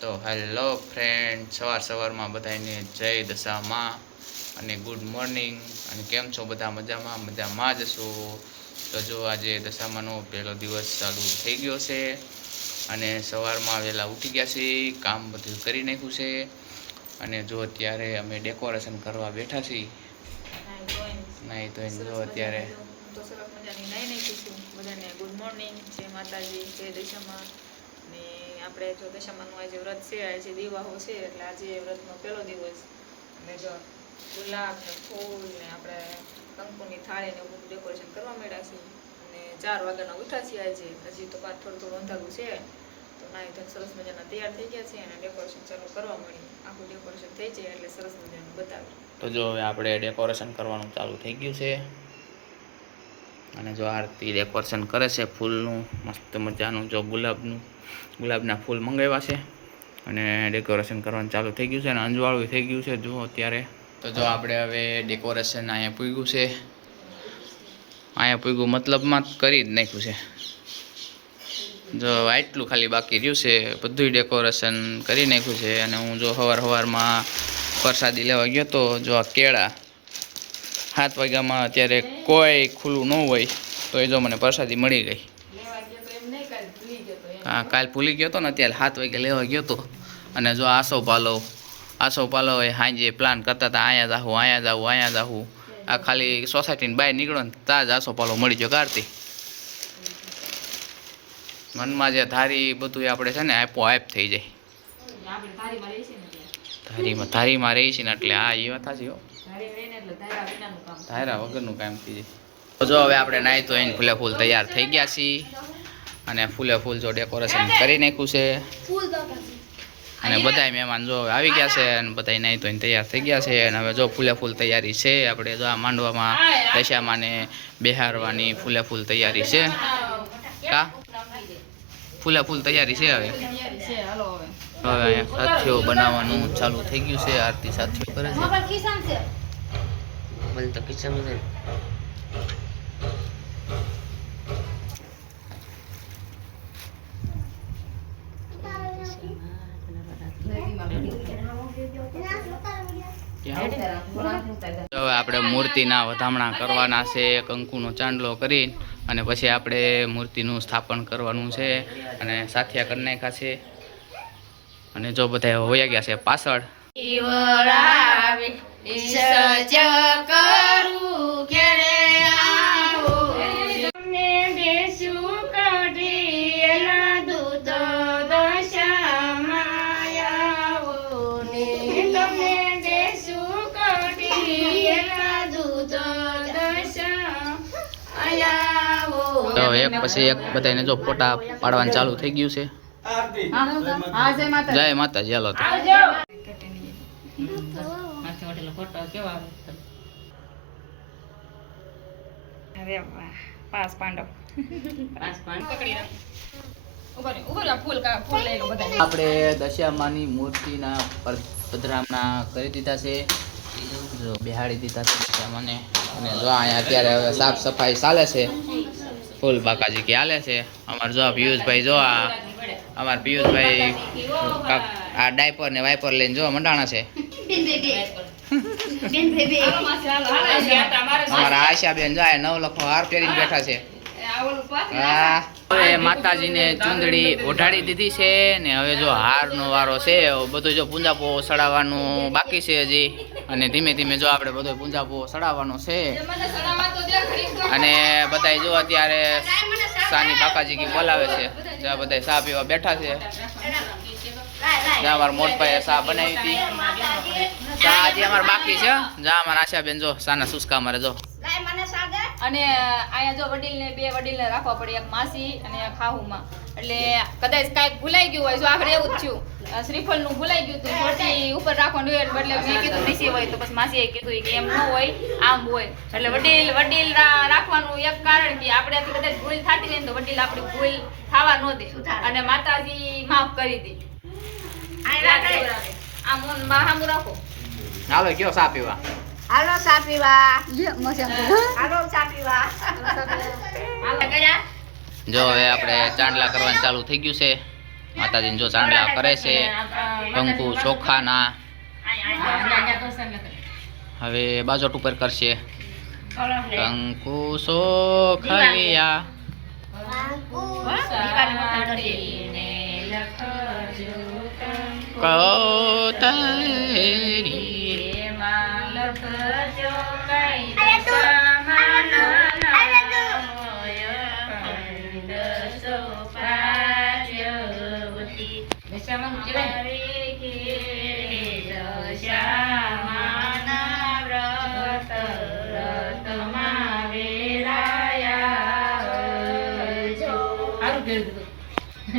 તો hello friend, સવારમાં બધાને જય દશામાં અને ગુડ મોર્નિંગ. અને કેમ છો બધા? મજામાં જ છો? તો જો આજે દશામાનો પહેલો દિવસ ચાલુ થઈ ગયો છે અને સવારમાં વહેલા ઉઠી ગયા છે, કામ બધું કરી નાખ્યું છે. અને જો અત્યારે અમે ડેકોરેશન કરવા બેઠા છીએ. નહીં તો જો અત્યારે બધાને ગુડ મોર્નિંગ, જય માતાજી, જય દશામાં. ને આપણે જો દશામાનું આજે વ્રત છે, આજે દિવાહો છે, એટલે આજે વ્રતનો પહેલો દિવસ. અને જો ગુલાબ ને ફૂલ ને આપણે કંકુની થાળી ને બધું ડેકોરેશન કરવા માંડ્યા છીએ. અને 4 વાગ્યાના ઉઠ્યા છીએ આજે. હજી તો પાછું થોડું અંધારું છે, તો નાઈ તો સરસ મજાના તૈયાર થઈ ગયા છે અને ડેકોરેશન ચાલુ કરવા મળી. આખું ડેકોરેશન થઈ જાય એટલે સરસ મજાનું બતાવી. તો જો હવે આપણે ડેકોરેશન કરવાનું ચાલુ થઈ ગયું છે. અને જો આરતી ડેકોરેશન કરે છે ફૂલનું મસ્ત મજાનું. જો ગુલાબના ફૂલ મંગાવ્યા છે અને ડેકોરેશન કરવાનું ચાલુ થઈ ગયું છે અને અંજવાળું થઈ ગયું છે જો અત્યારે. તો જો આપણે હવે ડેકોરેશન અહીંયા પૂગ્યું છે, મતલબમાં કરી જ નાખ્યું છે. જો આટલું ખાલી બાકી રહ્યું છે, બધું ડેકોરેશન કરી નાખ્યું છે. અને હું જો સવારમાં પ્રસાદી લેવા ગયો તો જો આ કેળા 7 વાગ્યામાં અત્યારે કોઈ ખુલ્લું ન હોય તો એ જો મને પ્રસાદી મળી ગઈ. હા, કાલ ભૂલી ગયો હતો ને, અત્યારે 7 વાગે લેવા ગયો હતો. અને જો આસો પાલો એ સાંજે પ્લાન કરતા હતા, અહીંયા જાવું. આ ખાલી સોસાયટીની બહાર નીકળો ને ત્યાં જ આસો પાલો મળી ગયો. કાર્તી મનમાં જે ધારી બધું આપણે છે ને આપોઆપ થઈ જાય. ધારીમાં રહી છે ને એટલે હા, એ વાત સાચી હો. ધારા વગરનું કામ થઈ જાય. તો જો હવે આપણે નાહી તો એને ફૂલ તૈયાર થઈ ગયા છીએ અને ફૂલ જો ડેકોરેશન કરી નાખ્યું છે. અને બધા મહેમાન જો આવી ગયા છે અને બધા નાહી તો તૈયાર થઈ ગયા છે. અને હવે જો ફૂલ તૈયારી છે. આપણે જો આ માંડવામાં દશામાને બેહારવાની ફૂલ તૈયારી છે. કા ફૂલ તૈયારી છે. હવે સાથીઓ બનાવવાનું ચાલુ થઈ ગયું છે. આરતી સાથીઓ કરે છે. હવે આપણે મૂર્તિના વધામણા કરવાના છે, કંકુનો ચાંદલો કરી અને પછી આપણે મૂર્તિનું સ્થાપન કરવાનું છે. અને સાથિયા કરી નાખ્યા છે અને જો બધા હોયા ગયા છે પાછળ. તો એક પછી એક બધાને જો ફોટા પાડવાનું ચાલુ થઈ ગયું છે. જય માતાજી. હાલો તો આપણે દશામાની મૂર્તિના પધરામણા કરી દીધા છે. જો બેહાડી દીધા છે દશામાને. અને જો અહીંયા અત્યારે હવે સાફ સફાઈ ચાલે છે. ફૂલ બાકાજી કે હાલે છે. અમાર જો પિયુષભાઈ જો અમાર પિયુષભાઈ આ ડાયપર ને વાઇપર લઈને જો મંડાણા છે. અમારા આશાબેન જાય 9 લખો હાર પહેરીને બેઠા છે. હવે માતાજીને ચુંદડી ઓઢાડી દીધી છે ને હવે જો હારનો વારો છે. બધું જો પૂંજાપો સડાવવાનું બાકી છે હજી. અને ધીમે ધીમે જો આપણે બધો પૂંજાપો સડાવવાનો છે. અને બધા જો અત્યારે સાની બાકાજી કી બોલાવે છે. જ્યાં બધા ચા પીવા બેઠા છે. જ્યાં અમારા મોટભાઈએ ચા બનાવી હતી. ચા હજી અમારે બાકી છે. જ્યાં અમારા આશાબેન જો સાના સુસ્કા અમારે જો. અને અહીંયા જો બે વડીલને રાખવા પડે, એક માસી અને એક ખાહુમાં. એટલે કદાચ કાંઈક ભૂલાઈ ગયું હોય. જો આખરે એવું જ થયું, શ્રીફળનું ભૂલાઈ ગયું હતું. છોટી ઉપર રાખવાનું હોય બદલે મેં કીધું નીચે હોય, તો પછી માસીએ કીધું કે એમ ન હોય, આમ હોય. એટલે વડીલ રાખવાનું એક કારણ કે આપણાથી કદાચ ભૂલ થતી હોય ને તો વડીલ આપણી ભૂલ થવા ન દે. અને માતાજી માફ કરી દે. આમ સામું રાખો. હાલો કયો ચા પીવા. હાલો ચા પીવા. જો હવે આપણે ચાંદલા કરવાનું ચાલુ થઈ ગયું છે. માતાજીને જો ચાંદલા કરે છે કંકુ ચોખાના. હવે બાજોટ ઉપર કરશે કંકુ ચોખલિયા.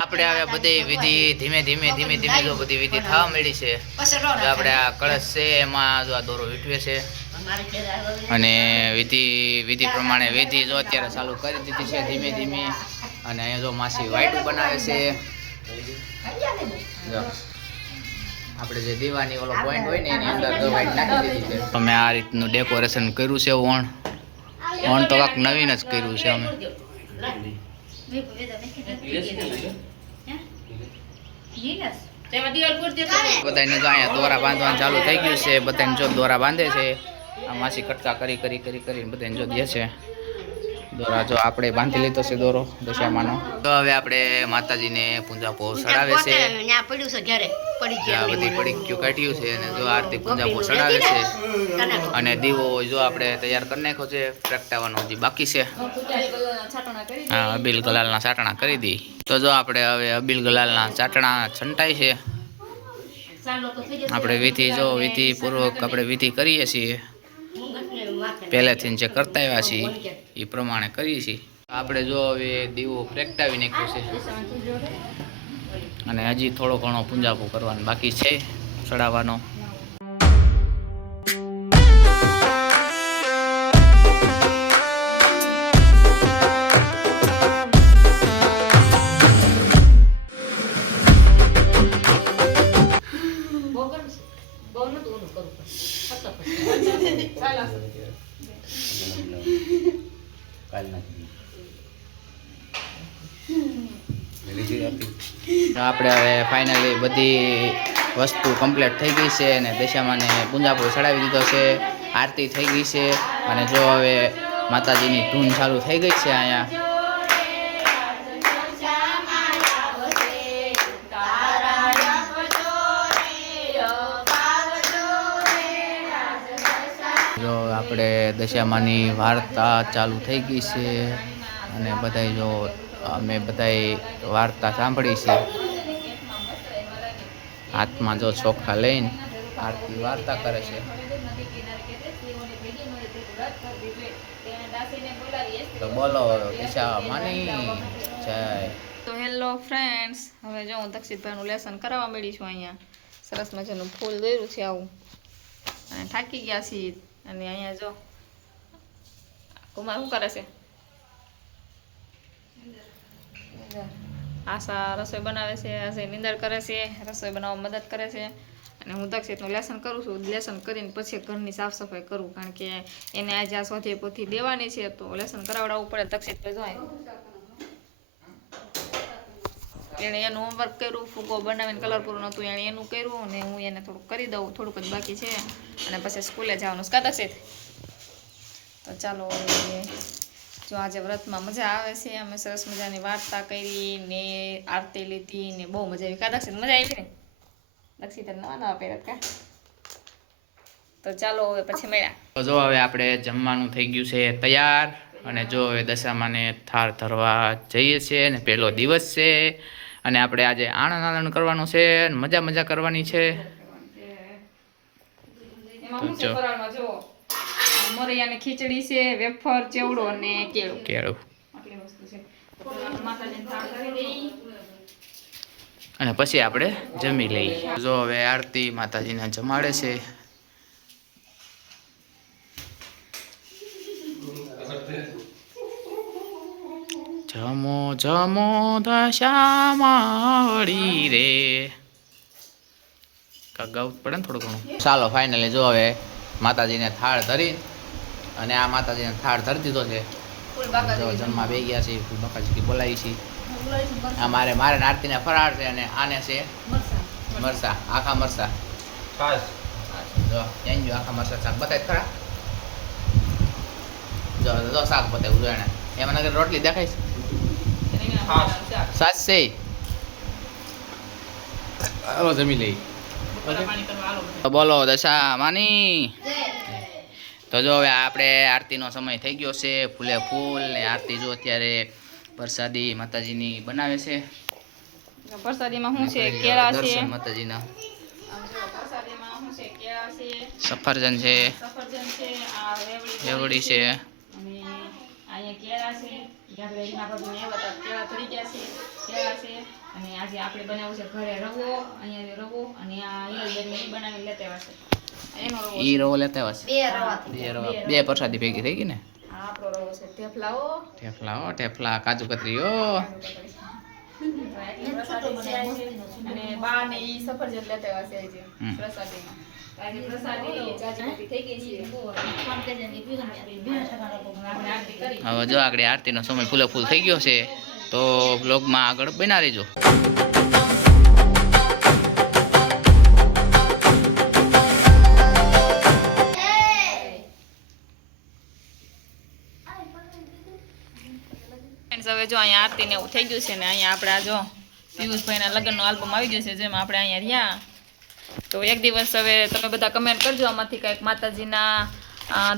આપણે હવે બધી વિધિ ધીમે ધીમે જો બધી વિધિ થવા મળી છે. જો આપણે આ કળશ છે એમાં જો આ દોરો વીટવે છે અને વિધિ પ્રમાણે વિધિ જો અત્યારે ચાલુ કરી દીધી છે ધીમે. અને અહીંયા જો માસી વાઈટ બનાવે છે. જો આપણે જે દીવાની ઓલો પોઈન્ટ હોય ને એની અંદર જો વાઈટ નાખી દીધી છે. અમે આ રીતનું ડેકોરેશન કર્યું છે. ઓણ તો કાંક નવીન જ કર્યું છે અમે. બધાને જો અહીંયા દોરા બાંધવાનું ચાલુ થઈ ગયું છે. બધાને જો દોરા બાંધે છે. આ માસી કટકા કરીને બધાને જો દે છે દોરા. જો આપણે બાંધી લીધો છે દોરો દશામાનો. તો હવે આપણે માતાજીને પૂજા પોહ ચડાવે છે. બધી પડીક્યું કાઢ્યું છે અને જો આરતી પૂજા પોહ ચડાવે છે. અને દીવો જો આપણે તૈયાર કરી નાખ્યો છે. પ્રગટાવવાનો હજી બાકી છે. હા, અબીલ ગલાલના ચાટણા કરી દી. તો જો આપણે હવે અબીલ ગલાલના ચાટણા છંટાય છે. આપણે વિધિ પૂર્વક આપણે વિધિ કરીએ છીએ. પહેલેથી જે કરતા આવ્યા છીએ એ પ્રમાણે કરીએ છીએ. આપણે જો હવે દીવો પ્રગટાવી નાખ્યો છે અને હજી થોડો ઘણો પૂંજાપો કરવાનો બાકી છે ચડાવવાનો. આપણે હવે ફાઇનલી બધી વસ્તુ કમ્પ્લીટ થઈ ગઈ છે અને દશામાને પૂંજાપો ચડાવી દીધો છે. આરતી થઈ ગઈ છે અને જો હવે માતાજીની ધૂન ચાલુ થઈ ગઈ છે. અહીંયા જો આપણે દશામાની વાર્તા ચાલુ થઈ ગઈ છે અને બધાય જો અમે બધાય વાર્તા સાંભળી છે. હાથમાં જો ચોખા લઈને આરતી વાર્તા કરે છે. તો બોલો દશામાની જય. તો હેલો ફ્રેન્ડ્સ, હવે જો હું દક્ષિતભાઈનું લેસન કરાવવા મળી છું. અહીંયા સરસ મજાનું ફૂલ દોર્યું છે આવું અને થાકી ગયા છીએ. અને અહીંયા જો કુમાર શું કરે છે? આશા રસોઈ બનાવે છે. આશા નીંદર કરે છે. રસોઈ બનાવવા મદદ કરે છે. અને હું દક્ષિતનું લેસન કરું છું. લેસન કરીને પછી ઘરની સાફ સફાઈ કરું, કારણ કે એને આજે આ સ્વાધ્યાય પોથી દેવાની છે તો લેસન કરાવડાવવું પડે. દક્ષિત તો જોઈએ એણે એનું હોમવર્ક કર્યું, ફૂગો બનાવીને કલર પૂરું નહોતું એણે એનું કર્યું અને હું એને થોડુંક કરી દઉં. થોડુંક જ બાકી છે અને પછી સ્કૂલે જવાનું છે. કા દક્ષિત? તો ચાલો જો આજે વ્રતમાં મજા આવે છે. અમે સરસ મજાની વાર્તા કરી ને આરતી લીધી ને બહુ મજા આવી. કા દક્ષિત? મજા આવી ને? દક્ષિત નવા પહેરત કા? તો ચાલો હવે પછી મળ્યા. જો હવે આપણે જમવાનું થઈ ગયું છે તૈયાર અને જો હવે દશામાને થાળ ધરવા જઈએ છીએ અને પહેલો દિવસ છે અને આપણે આજે આનંદ કરવાનો છે અને મજા કરવાની છે. જો મોરૈયાની ખીચડી છે, વેફર, ચેવડો અને કેળું. આટલી વસ્તુ છે. માતાજીને થાળ કરી દઈ અને પછી આપણે જમી લઈએ. જો હવે આરતી માતાજીને જમાડે છે. જમો જમો દશામાવડી રે. ગાવું પડે ને થોડું ઘણું. ચાલો ફાઇનલી જો હવે માતાજીને થાળ ધરી અને આ માતાજીને થાળ ધરી દીધો છે. જો જમવા બે ગયા છે. ફૂલ બાકાજી બોલાવી છે આ મારે મારે આરતીને ફરાળ છે અને આને છે મરસા, આખા મરસા. ખાસ જો ત્યાં જો આખા મરસા શાક બતાય ખરા. જો જો શાક બતાવ્યું જો એને એમાં નગર રોટલી દેખાય છે. સાચ છે. હાલો જમી લઈ. બોલો દશા માની. તો જો હવે આપણે આરતીનો સમય થઈ ગયો છે. ફૂલે ફૂલ ને આરતી જો અત્યારે પ્રસાદી માતાજીની બનાવે છે. પ્રસાદીમાં શું છે? કેળા છે. દર્શન માતાજીના. પ્રસાદીમાં શું છે? કેળા છે, સફરજન છે, સફરજન છે, આ રેવડી છે. અને અહીંયા કેળા છે. આપણે એના બધું એવા હતા કેળા થઈ ગયા છે, કેળા છે. અને આજે આપણે બનાવ્યું છે ઘરે રવો, અહીંયા રવો અને આ હિરલબેન બનાવી લેતા આવ્યા છે. એનો રવો ઈ રવો લેતા આવ્યા છે. બે રવા બે રવા, બે પ્રસાદી ભેગી થઈ ગઈ ને. આ આપણો રવો છે. થેપલાઓ ઠેફલા હો ઠેફલા, કાજુ કતરી હો. અને બા ને ઈ સફરજન લેતા આવ્યા છે આજે હમ. પ્રસાદીમાં. તો આજે પ્રસાદી જાજી થઈ ગઈ છે. આપણે આરતી કરી. હવે જો આગળ આરતીનો સમય ફૂલે ફૂલ થઈ ગયો છે તો બ્લોગમાં આગળ બના રહેજો. Friends, હવે જો અહીંયા આરતી ને એવું થઈ ગયું છે ને અહીંયા આપણે આ જો પિયુષભાઈના લગ્નનો આલ્બમ આવી ગયો છે જેમાં આપણે અહીંયા રહ્યા. તો એક દિવસ હવે તમે બધા કમેન્ટ કરજો આમાંથી કંઈક માતાજીના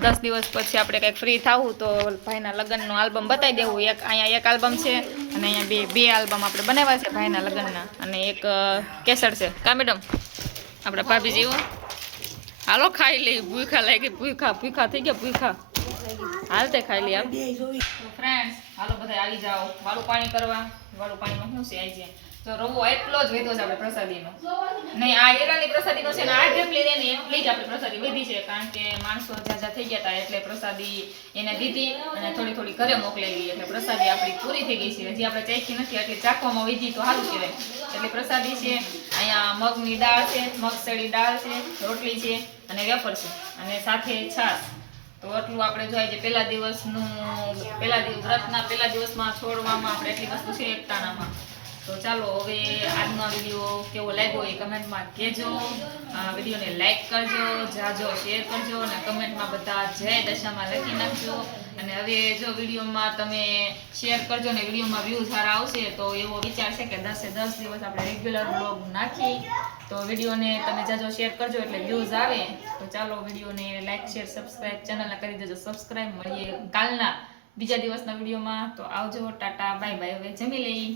10 દિવસ પછી આપણે કંઈક ફ્રી થાવું તો ભાઈના લગ્નનો આલ્બમ બતાવી દેવું. એક અહીંયા એક આલ્બમ છે અને અહીંયા બે આલ્બમ આપણે બનાવ્યા છે ભાઈના લગ્નના અને એક કેસર છે. કા મેડમ આપણે ભાભી જેવું હાલો ખાઈ લઈ. ભૂખા લાગી, ભૂખા થઈ ગયા, ભૂખા હાલતે ખાઈ લઈ. આપ ફ્રેન્ડ્સ હાલો બધા આવી જાઓ વાળું પાણી કરવા. વાળું પાણીમાં શું છે આજે તો રવો એટલો જ વધ્યો છે આપણે પ્રસાદીનો. નહીં આ એરાની પ્રસાદીનો છે ને આ ઢેપલી દે ને એટલી જ આપણે પ્રસાદી વધી છે કારણ કે માણસો જાજા થઈ ગયા હતા એટલે પ્રસાદી એને દીધી અને થોડી થોડી ઘરે મોકલેલી એટલે પ્રસાદી આપણી પૂરી થઈ ગઈ છે. હજી આપણે ચાખી નથી એટલે ચાખવામાં વીધી તો સારું કહેવાય. એટલે પ્રસાદી છે. અહીંયા મગની દાળ છે, મગસળી દાળ છે, રોટલી છે અને વેફર છે અને સાથે છાશ. તો એટલું આપણે જોઈએ છે પહેલા દિવસનું વ્રતના પહેલા દિવસમાં છોડવામાં આપણે એટલી વસ્તુ છે એકટાણામાં. તો ચાલો હવે આજનો વિડીયો કેવો લાગ્યો એ કમેન્ટમાં કહેજો. વિડીયોને લાઈક કરજો, જાજો શેર કરજો અને કમેન્ટમાં બધા જય દશામાં લખી નાખજો. અને હવે જો વિડીયોમાં તમે શેર કરજો ને વિડીયોમાં વ્યૂ સારા આવશે તો એવો વિચાર છે કે 10 દિવસ આપણે રેગ્યુલર બ્લોગ નાખી. તો વિડીયોને તમે જાજો શેર કરજો એટલે વ્યૂઝ આવે. તો ચાલો વિડીયોને લાઈક શેર સબસ્ક્રાઈબ ચેનલને કરી દેજો સબસ્ક્રાઈબ. મળીએ કાલના બીજા દિવસના વિડીયોમાં. તો આવજો, ટાટા, બાય બાય. હવે જમી લઈ.